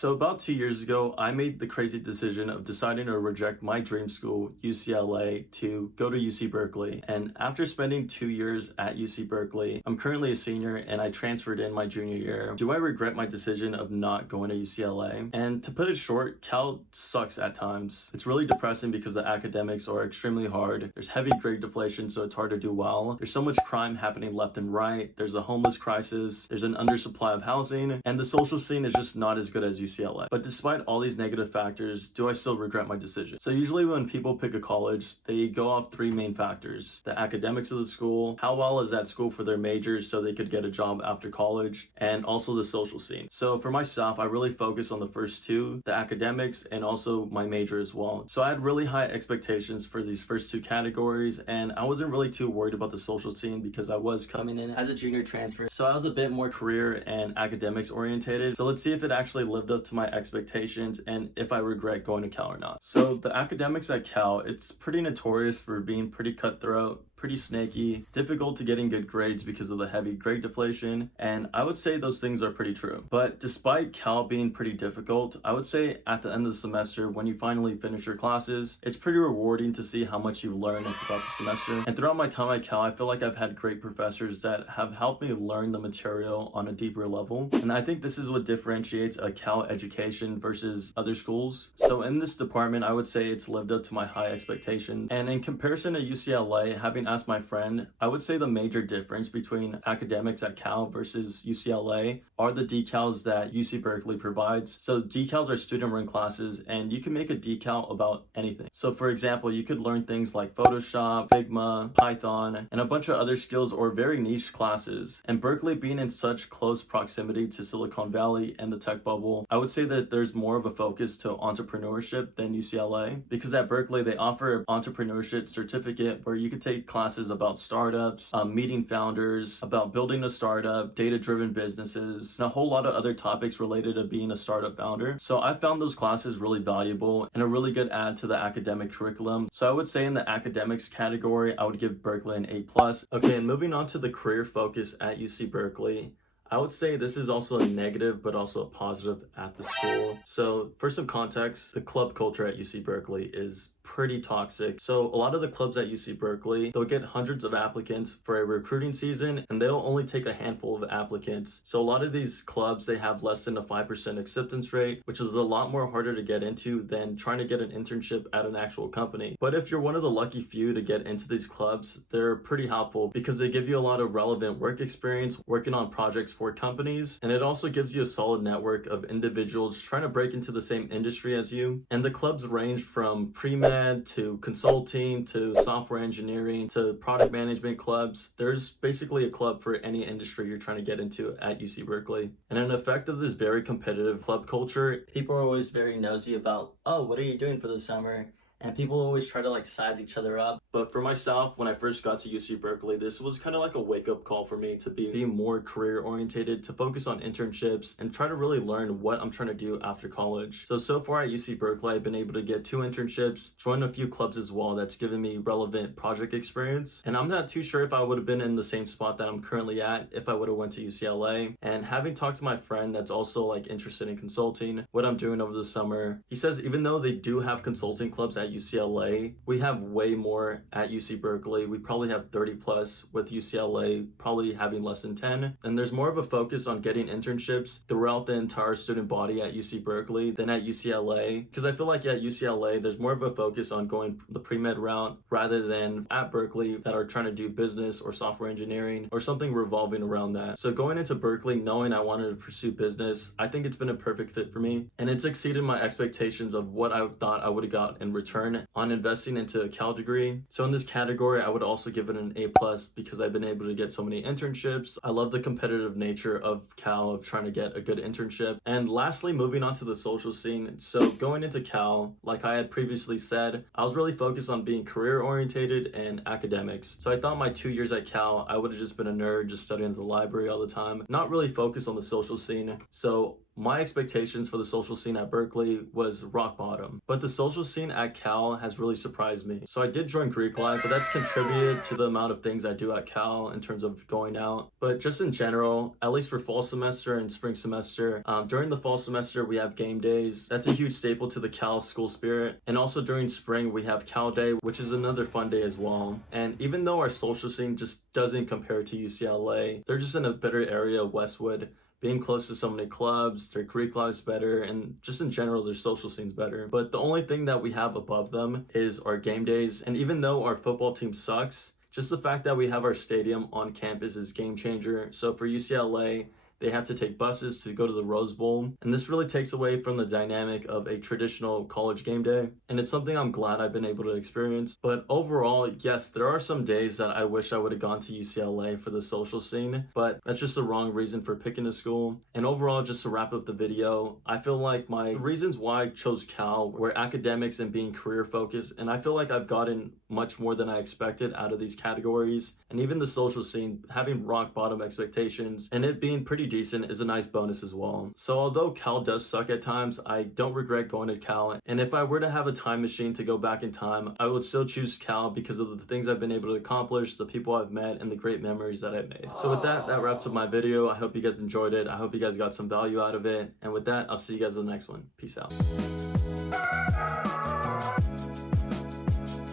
So about 2 years ago, I made the crazy decision of deciding to reject my dream school, UCLA, to go to UC Berkeley. And after spending 2 years at UC Berkeley, I'm currently a senior and I transferred in my junior year. Do I regret my decision of not going to UCLA? And to put it short, Cal sucks at times. It's really depressing because the academics are extremely hard. There's heavy grade deflation, so it's hard to do well. There's so much crime happening left and right. There's a homeless crisis. There's an undersupply of housing. And the social scene is just not as good as UCLA. But despite all these negative factors, do I still regret my decision? So usually when people pick a college, they go off three main factors: the academics of the school, how well is that school for their majors so they could get a job after college, and also the social scene. So for myself, I really focus on the first two, the academics and also my major as well. So I had really high expectations for these first two categories, and I wasn't really too worried about the social scene because I was coming in as a junior transfer. So I was a bit more career and academics orientated. So let's see if it actually lived up to my expectations and if I regret going to Cal or not. So the academics at Cal, it's pretty notorious for being pretty cutthroat, pretty snaky, difficult to getting good grades because of the heavy grade deflation, and I would say those things are pretty true. But despite Cal being pretty difficult, I would say at the end of the semester, when you finally finish your classes, it's pretty rewarding to see how much you've learned throughout the semester. And throughout my time at Cal, I feel like I've had great professors that have helped me learn the material on a deeper level. And I think this is what differentiates a Cal education versus other schools. So in this department, I would say it's lived up to my high expectations. And in comparison to UCLA, having asked my friend, I would say the major difference between academics at Cal versus UCLA are the decals that UC Berkeley provides. So decals are student-run classes, and you can make a decal about anything. So for example, you could learn things like Photoshop, Figma, Python, and a bunch of other skills or very niche classes. And Berkeley being in such close proximity to Silicon Valley and the tech bubble, I would say that there's more of a focus to entrepreneurship than UCLA, because at Berkeley they offer an entrepreneurship certificate where you could take classes about startups, meeting founders, about building a startup, data-driven businesses, and a whole lot of other topics related to being a startup founder. So I found those classes really valuable and a really good add to the academic curriculum. So I would say in the academics category, I would give Berkeley an A+. Okay, and moving on to the career focus at UC Berkeley, I would say this is also a negative, but also a positive at the school. So for some context, the club culture at UC Berkeley is pretty toxic. So a lot of the clubs at UC Berkeley, they'll get hundreds of applicants for a recruiting season, and they'll only take a handful of applicants. So a lot of these clubs, they have less than a 5% acceptance rate, which is a lot more harder to get into than trying to get an internship at an actual company. But if you're one of the lucky few to get into these clubs, they're pretty helpful because they give you a lot of relevant work experience working on projects for companies, and it also gives you a solid network of individuals trying to break into the same industry as you. And the clubs range from pre-med to consulting to software engineering to product management clubs. There's basically a club for any industry you're trying to get into at UC Berkeley. And an effect of this very competitive club culture, people are always very nosy about, oh, what are you doing for the summer? And people always try to size each other up. But for myself, when I first got to UC Berkeley, this was kind of like a wake-up call for me to be more career-oriented, to focus on internships and try to really learn what I'm trying to do after college. So far at UC Berkeley, I've been able to get 2 internships, join a few clubs as well that's given me relevant project experience. And I'm not too sure if I would have been in the same spot that I'm currently at if I would have went to UCLA. And having talked to my friend that's also interested in consulting, what I'm doing over the summer, he says even though they do have consulting clubs at UCLA, we have way more at UC Berkeley. We probably have 30 plus, with UCLA probably having less than 10. And there's more of a focus on getting internships throughout the entire student body at UC Berkeley than at UCLA, because I feel like at UCLA there's more of a focus on going the pre-med route rather than at Berkeley that are trying to do business or software engineering or something revolving around that. So going into Berkeley knowing I wanted to pursue business, I think it's been a perfect fit for me, and it's exceeded my expectations of what I thought I would have got in return on investing into a Cal degree. So in this category, I would also give it an A+ because I've been able to get so many internships. I love the competitive nature of Cal, of trying to get a good internship. And lastly, moving on to the social scene. So going into Cal, like I had previously said, I was really focused on being career orientated and academics. So I thought my 2 years at Cal, I would have just been a nerd, just studying at the library all the time, not really focused on the social scene. So my expectations for the social scene at Berkeley was rock bottom. But the social scene at Cal has really surprised me. So I did join Greek life, but that's contributed to the amount of things I do at Cal in terms of going out. But just in general, at least for fall semester and spring semester, during the fall semester we have game days. That's a huge staple to the Cal school spirit. And also during spring we have Cal Day, which is another fun day as well. And even though our social scene just doesn't compare to UCLA, they're just in a better area of Westwood, being close to so many clubs, their Greek life's better, and just in general, their social scene's better. But the only thing that we have above them is our game days. And even though our football team sucks, just the fact that we have our stadium on campus is game changer. So for UCLA, they have to take buses to go to the Rose Bowl. And this really takes away from the dynamic of a traditional college game day. And it's something I'm glad I've been able to experience. But overall, yes, there are some days that I wish I would have gone to UCLA for the social scene, but that's just the wrong reason for picking a school. And overall, just to wrap up the video, I feel like my reasons why I chose Cal were academics and being career focused. And I feel like I've gotten much more than I expected out of these categories. And even the social scene, having rock bottom expectations and it being pretty decent is a nice bonus as well. So although Cal does suck at times, I don't regret going to Cal. And if I were to have a time machine to go back in time, I would still choose Cal because of the things I've been able to accomplish, the people I've met, and the great memories that I've made. So with that wraps up my video. I hope you guys enjoyed it. I hope you guys got some value out of it. And with that, I'll see you guys in the next one. Peace out.